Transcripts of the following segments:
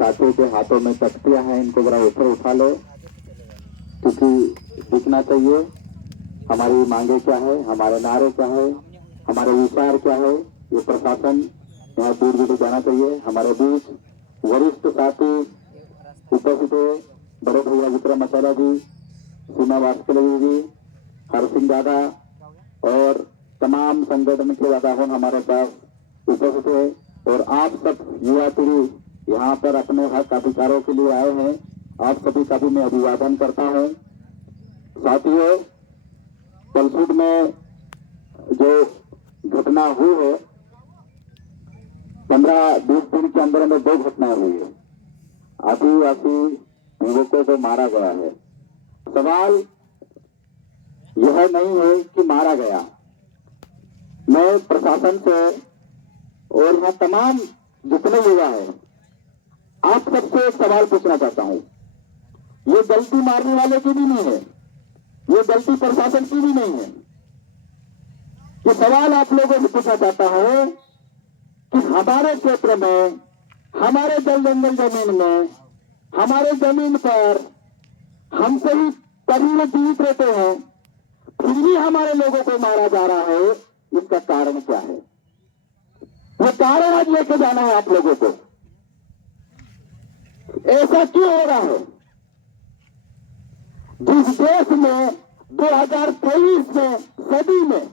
साथियों के हाथों में तख्तियां हैं, इनको जरा ऊपर उठा लो, क्योंकि दिखना चाहिए हमारी मांगे क्या है, हमारे नारे क्या है, हमारे विचार क्या है। ये प्रशासन यहाँ दूर दूर जाना चाहिए। हमारे बीच वरिष्ठ साथी उपस्थित है, बड़े भैया विक्रम मसाला जी, सीमा वास्कलवी जी, हर सिंह दादा और तमाम संगठन के दादागण हमारे पास उपस्थित है। और आप सब युवा पीढ़ी यहाँ पर अपने हक अधिकारों के लिए आए हैं। आप सभी का भी मैं अभिवादन करता हूँ। साथियों, पलसूट में जो घटना हुई है, 15-20 दिन के अंदर में 2 घटनाएं हुई है। आदिवासी युवकों को मारा गया है। सवाल यह नहीं है कि मारा गया। मैं प्रशासन से और यहाँ तमाम जितने युवा हैं, आप सबसे एक सवाल पूछना चाहता हूं। ये गलती मारने वाले की भी नहीं है, ये गलती प्रशासन की भी नहीं है। ये सवाल आप लोगों से पूछना चाहता हूं कि हमारे क्षेत्र में, हमारे जल जंगल जमीन में, हमारे जमीन पर हमसे ही करीब जीवित रहते हैं, फिर भी हमारे लोगों को मारा जा रहा है। इसका कारण क्या है? ये कारण आज लेके जाना है आप लोगों को। ऐसा क्यों हो रहा है? जिस देश में 2023 में सदी में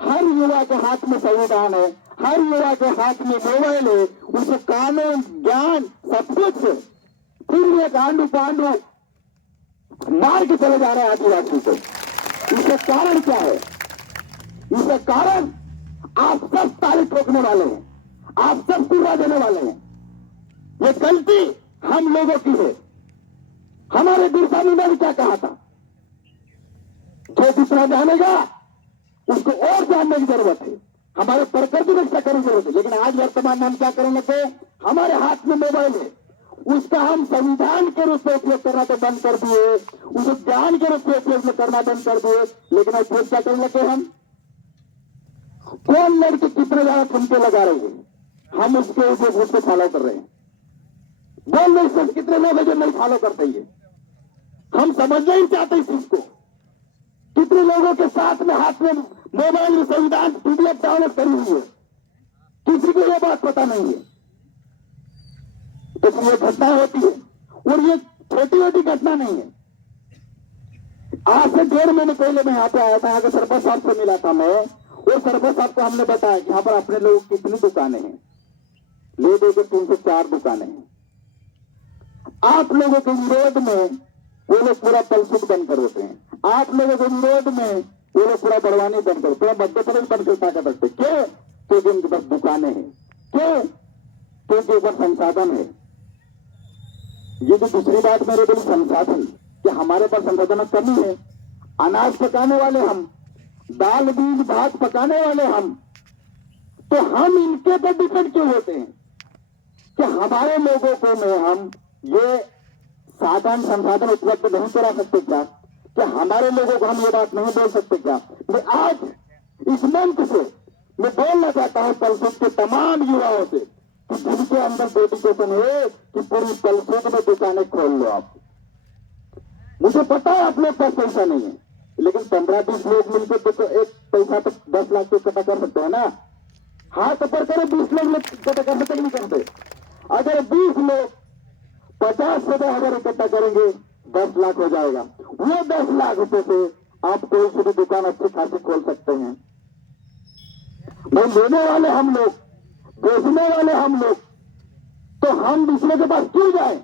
हर युवा के हाथ में संविधान है, हर युवा के हाथ में मोबाइल है, उसे कानून, ज्ञान सब कुछ है, फिर ये गांडू पांडू मार के चले जा रहे हैं आदिवासी को। इसका कारण क्या है? इसका कारण आप सब ताली ठोकने वाले हैं, आप सब पूरा देने वाले हैं। ये गलती हम लोगों की है। हमारे बिरसा मुंडा ने क्या कहा था? जो दूसरा जानेगा उसको और जानने की जरूरत है, हमारे प्रकृति रक्षा करने की जरूरत है। लेकिन आज वर्तमान में हम क्या करने लगे? हमारे हाथ में मोबाइल है, उसका हम संविधान के रूप में उपयोग करना तो बंद कर दिए, उसे ज्ञान के रूप में उपयोग करना बंद कर दिए। लेकिन अब क्या करने लगे हम? कौन लड़के कितने ज्यादा ठुमके लगा रहे हैं, हम उसके ऊपर फॉलो कर रहे हैं। बोल रहे सब कितने लोग हैं जो नहीं फॉलो करते ये, हम समझना ही चाहते इस चीज को। कितने लोगों के साथ में हाथ में मोबाइल में संविधान पीडीएफ डाउनलोड करी हुई है, किसी को यह बात पता नहीं है। तो ये घटना होती है, और ये छोटी छोटी घटना नहीं है। आज से 1.5 महीने पहले मैं यहाँ पे आया था, यहाँ के सरपंच साहब से मिला था मैं, और सरपंच साहब को हमने बताया कि यहाँ पर अपने लोगों की कितनी दुकानें हैं। ले दे के 3 से 4 दुकानें हैं। आप लोगों के विरोध में वो लोग पूरा पलसूट बंद कर देते हैं। आप लोगों के विरोध में वो लोग पूरा बड़वानी बंद कर, पूरा मध्य प्रदेश बंद करता कर सकते। क्यों? क्योंकि उनके पास दुकानें हैं। क्यों? क्योंकि ऊपर संसाधन है। ये जो दूसरी बात मेरे बोली संसाधन, कि हमारे पास संसाधन कमी है। अनाज पकाने वाले हम, दाल बीज भात पकाने वाले हम, तो हम इनके पर डिपेंड क्यों होते हैं कि हमारे लोगों को में हम ये साधन संसाधन उपलब्ध नहीं करा सकते क्या? कि हमारे लोगों को हम ये बात नहीं बोल सकते क्या? मैं आज इस मंच से मैं बोलना चाहता हूं पलसूट के तमाम युवाओं से कि जिनके अंदर डेडिकेशन है कि पूरी पलसूट में दुकानें खोल लो आप। मुझे पता है आप लोग पास पैसा नहीं है, लेकिन 15-20 लोग मिलकर तो एक पैसा तो 10 लाख तो इकट्ठा कर सकते हैं ना। हाथ ऊपर करो, 20 लोग इकट्ठा कर सकते नहीं करते। अगर 20 लोग 50,000 इकट्ठा करेंगे, 10 लाख हो जाएगा। वो 10 लाख रुपए से आप कोई सी भी दुकान अच्छी खासी खोल सकते हैं। भाई लेने वाले हम लोग, बेचने वाले हम लोग, तो हम दूसरे के पास क्यों जाएं?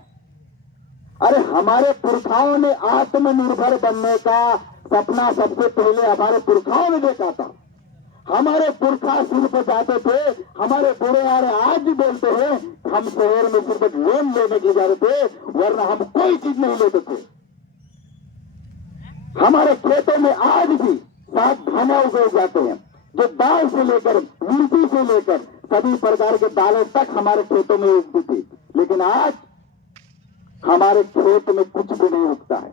अरे हमारे पुरखाओं ने आत्मनिर्भर बनने का सपना सबसे पहले हमारे पुरखाओं ने देखा था। हमारे पुरखा सिर पर जाते थे, हमारे बूढ़े आ रहे आज भी बोलते हैं हम शहर में सिर्फ लोन लेने के जा रहे थे, वरना हम कोई चीज नहीं लेते थे। हमारे खेतों में आज भी साग धाना उगाए जाते हैं, जो दाल से लेकर मिर्ची से लेकर सभी प्रकार के दालें तक हमारे खेतों में उगती थी। लेकिन आज हमारे खेत में कुछ भी नहीं उगता है,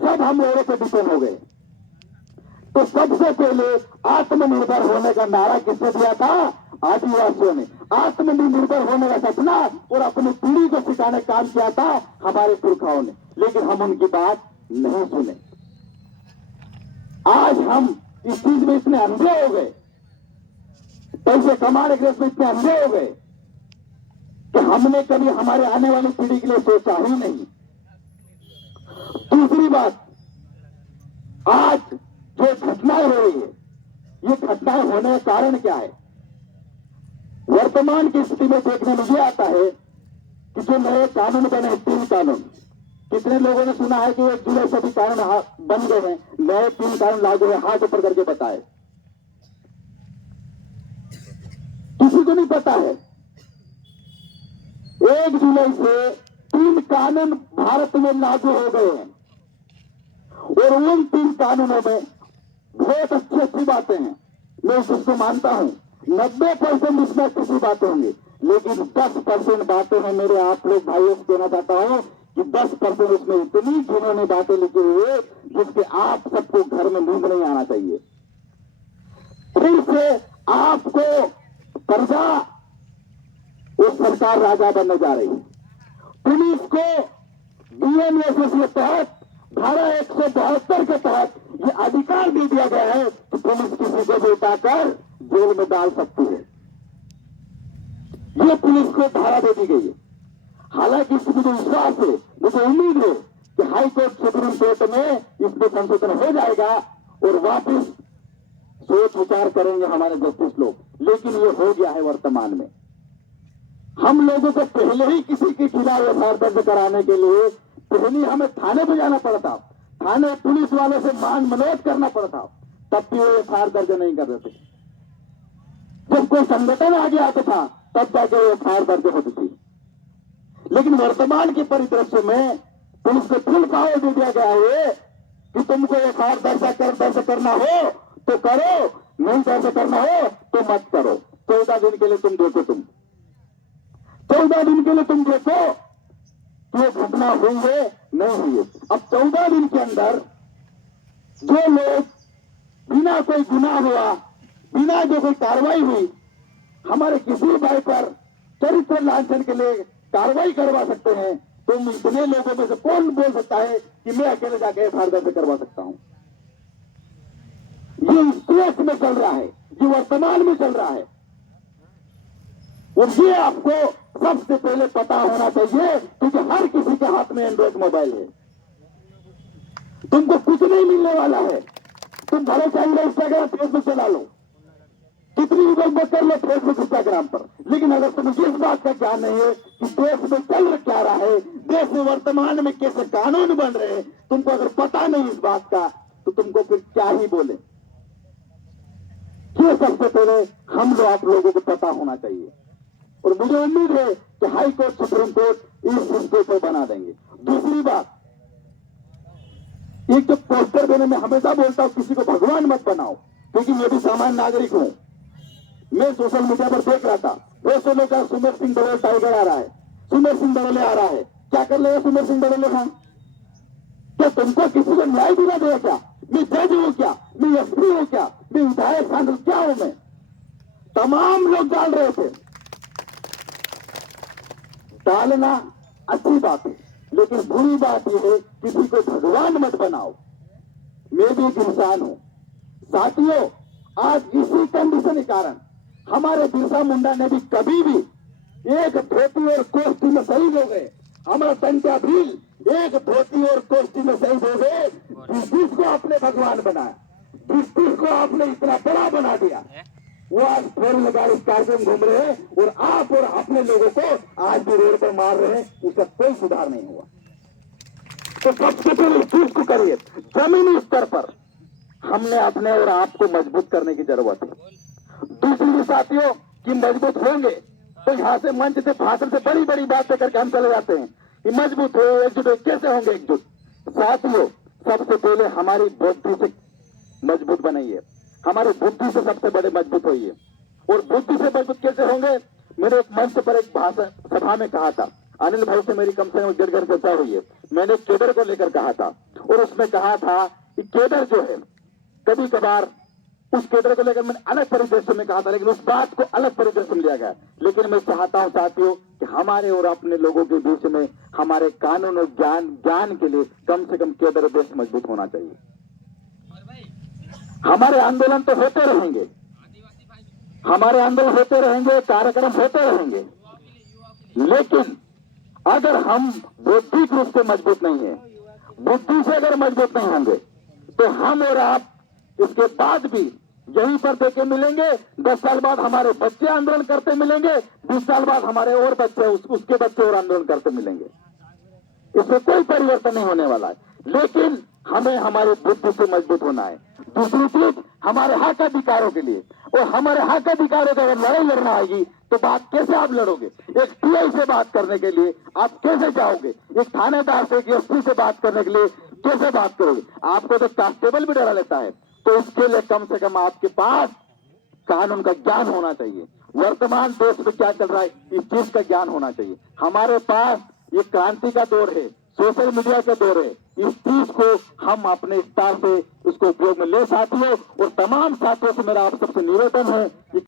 सब हम लोगों पे डिपेंड हो गए। तो सबसे पहले आत्मनिर्भर होने का नारा किसने दिया था? आदिवासियों ने आत्मनिर्भर होने का सपना और अपनी पीढ़ी को सिखाने का काम किया था हमारे पुरखाओं ने, लेकिन हम उनकी बात नहीं सुने। आज हम इस चीज में इतने अंधे हो गए, पैसे कमाने के लिए इतने अंधे हो गए कि हमने कभी हमारे आने वाली पीढ़ी के लिए सोचा ही नहीं। दूसरी बात, आज जो घटनाएं हो रही है, ये घटनाएं होने का कारण क्या है? वर्तमान की स्थिति में देखने में ये आता है कि जो नए कानून बने, 3 कानून, कितने लोगों ने सुना है कि 1 जुलाई से भी कानून बन गए हैं, नए 3 कानून लागू है? हाथ ऊपर करके बताए। किसी को नहीं पता है। 1 जुलाई से 3 कानून भारत में लागू हो गए हैं और उन 3 कानूनों में बहुत अच्छी अच्छी बातें हैं, मैं उसको मानता हूं। 90% इसमें अच्छी बातें होंगी, लेकिन 10% बातें हैं मेरे आप लोग भाइयों को कहना चाहता हूं कि 10% उसमें इतनी जिन्होंने बातें लिखी हुई है जिसके आप सबको घर में नींद नहीं आना चाहिए। फिर से आपको प्रजा और सरकार राजा बनने जा रही है। पुलिस को बीएनएसएस के तहत धारा 172 के तहत ये अधिकार दे दिया गया है कि पुलिस किसी को भी उठाकर जेल में डाल सकती है। ये पुलिस को धारा दे दी गई है। हालांकि इसमें मुझे विश्वास है, मुझे उम्मीद है कि हाई कोर्ट, सुप्रीम कोर्ट में इसमें संशोधन हो जाएगा और वापस सोच विचार करेंगे हमारे जस्टिस लोग, लेकिन ये हो गया है वर्तमान में। हम लोगों को पहले ही किसी के खिलाफ एफआईआर दर्ज कराने के लिए पहले हमें थाने पे जाना पड़ता, थाने पुलिस वालों से मान मनोज करना पड़ता, तब भी वो एफआईआर दर्ज नहीं कर देते। जब कोई संगठन आगे आता था तब जाके वो एफआईआर दर्ज होती थी। लेकिन वर्तमान के परिदृश्य में पुलिस को फुल पावर दे दिया गया है कि तुमको एफआईआर दर्ज करना हो तो करो, नहीं दर्ज करना हो तो मत करो। 14 दिन के लिए तुम देखो, 14 दिन के लिए तुम देखो ये घटना हुई है नहीं हुई है। अब 14 दिन के अंदर जो लोग बिना कोई गुनाह हुआ, बिना जो कोई कार्रवाई हुई, हमारे किसी भाई पर चरित्र लांछन के लिए कार्रवाई करवा सकते हैं, तुम इतने लोगों में से कौन बोल सकता है कि मैं अकेले जाके एफआईआर दर्ज करवा सकता हूं? ये स्ट्रेस में चल रहा है, ये वर्तमान में चल रहा है और ये आपको सबसे पहले पता होना चाहिए, क्योंकि हर किसी के हाथ में एंड्रॉइड मोबाइल है। तुमको कुछ नहीं मिलने वाला है। तुम भले चाहिए इंस्टाग्राम फेसबुक चला लो, कितनी भी गलत कर लो फेसबुक इंस्टाग्राम पर, लेकिन अगर तुम्हें इस बात का ज्ञान नहीं है कि देश में चल क्या रहा है, देश में वर्तमान में कैसे कानून बन रहे हैं, तुमको अगर पता नहीं इस बात का तो तुमको फिर क्या ही बोले। ये सबसे पहले हम लोग आप लोगों को पता होना चाहिए और मुझे उम्मीद है कि हाई कोर्ट, सुप्रीम कोर्ट इस मुद्दे को बना देंगे। दूसरी बात, एक जो पोस्टर देने में हमेशा बोलता हूं किसी को भगवान मत बनाओ, क्योंकि मैं भी सामान्य नागरिक हूं। मैं सोशल मीडिया पर देख रहा था, वैसे लोग सुमेर सिंह बड़ोले टाइगर आ रहा है, सुमेर सिंह बड़ोले आ रहा है, क्या कर लेगा सुमेर सिंह बड़ोले खान? क्या तुमको किसी को न्याय दिला देगा क्या? मैं जज हूं क्या? मैं एसपी हूं क्या? मैं विधायक सांसद क्या हूं? मैं तमाम लोग डाल रहे थे। डालना अच्छी बात है, लेकिन बुरी बात यह है किसी को भगवान मत बनाओ। मैं भी एक इंसान हूं साथियों। आज इसी कंडीशन के कारण हमारे बिरसा मुंडा ने भी कभी भी एक धोती और कोष्ठी में शहीद हो गए। हमारा तंटा भील एक धोती और कोष्ठी में शहीद हो गए। जिसको आपने भगवान बनाया, जिसको आपने इतना बड़ा बना दिया, वो आज फोर लगाए कार्यक्रम घूम रहे हैं और आप और अपने लोगों को आज भी रोड पर मार रहे हैं। उसका कोई सुधार नहीं हुआ। तो सबसे पहले इस चीज को करिए, जमीनी स्तर पर हमने अपने और आपको मजबूत करने की जरूरत है। दूसरी साथियों कि मजबूत होंगे तो यहाँ से मंच से भाषण से बड़ी बड़ी बातें करके हम चले जाते हैं कि मजबूत हो, एकजुट हो। कैसे होंगे एकजुट? साथियों, सबसे पहले हमारी बुद्धि से मजबूत बनाइए, हमारी बुद्धि से सबसे बड़े मजबूत होइए। और बुद्धि से मजबूत कैसे होंगे? मैंने एक मंच पर एक भाषण सभा में कहा था, अनिल भाई से मेरी कम से कम 1.5 घंटे चर्चा हुई है। मैंने केडर को लेकर कहा था और उसमें कहा था कि केडर जो है कभी कभार उस केडर को लेकर मैंने अलग परिदृश्य में कहा था, लेकिन उस बात को अलग परिदृश्य में लिया गया। लेकिन मैं चाहता हूं साथियों कि हमारे और अपने लोगों के बीच में हमारे कानून और ज्ञान के लिए कम से कम केडर बेस मजबूत होना चाहिए। हमारे आंदोलन तो होते रहेंगे, हमारे आंदोलन होते रहेंगे, कार्यक्रम होते रहेंगे, लेकिन अगर हम बौद्धिक रूप से मजबूत नहीं है, बुद्धि से अगर मजबूत नहीं होंगे, तो हम और आप इसके बाद भी यहीं पर देखे मिलेंगे। 10 साल बाद हमारे बच्चे आंदोलन करते मिलेंगे, 20 साल बाद हमारे और बच्चे उसके बच्चे और आंदोलन करते मिलेंगे। इसमें कोई परिवर्तन नहीं होने वाला है, लेकिन हमें हमारी बुद्धि से मजबूत होना है। दूसरी चीज, हमारे हक अधिकारों के लिए, और हमारे हक अधिकारों की अगर लड़ाई लड़ना आएगी तो बात कैसे आप लड़ोगे? एक टीआई से बात करने के लिए आप कैसे जाओगे? एक थानेदार से, एक एसपी से बात करने के लिए कैसे बात करोगे? आपको तो कांस्टेबल भी डरा लेता है। तो इसके लिए कम से कम आपके पास कानून का ज्ञान होना चाहिए। वर्तमान देश में क्या चल रहा है, इस चीज का ज्ञान होना चाहिए। हमारे पास ये क्रांति का दौर है, सोशल मीडिया का दौर है। इस चीज को हम अपने स्टार से उसको उपयोग में ले साथियों, और तमाम साथियों से मेरा आप सबसे निवेदन है कि